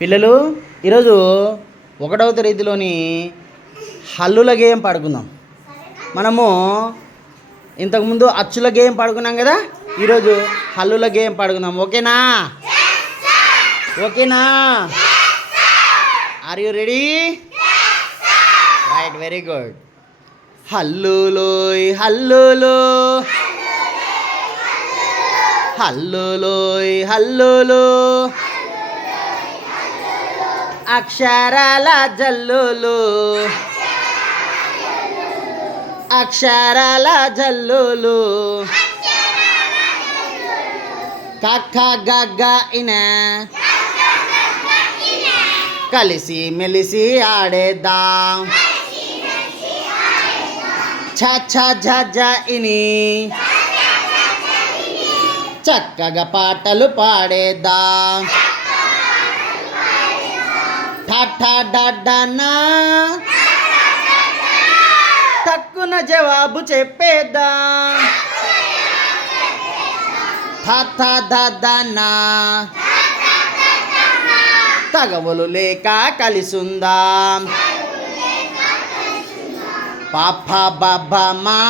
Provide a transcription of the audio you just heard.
పిల్లలు ఈరోజు 1వ తరగతిలోని హల్లుల గేయం పాడుకుందాం. మనము ఇంతకుముందు అచ్చుల గేయం పాడుకున్నాం కదా, ఈరోజు హల్లుల గేయం పాడుకుందాం. ఓకేనా? ఓకేనా? Are you ready? Right, very good. హల్లులోయ్ హల్లులో, హల్లులోయ్ హల్లులో, అక్షరాల జల్లులు, అక్షరాల జల్లులు, కక్క గగ్గ ఇన, కలిసి మెలిసి ఆడేద్దాం. ఛ ఛ ఝ ఝ ఇని, చక్కగా పాటలు పాడేద్దాం. ఠా తక్కున జవాబు చెప్పేద్దాం. థ తగవులు లేక కలిసుందాం. పాప బాబా మా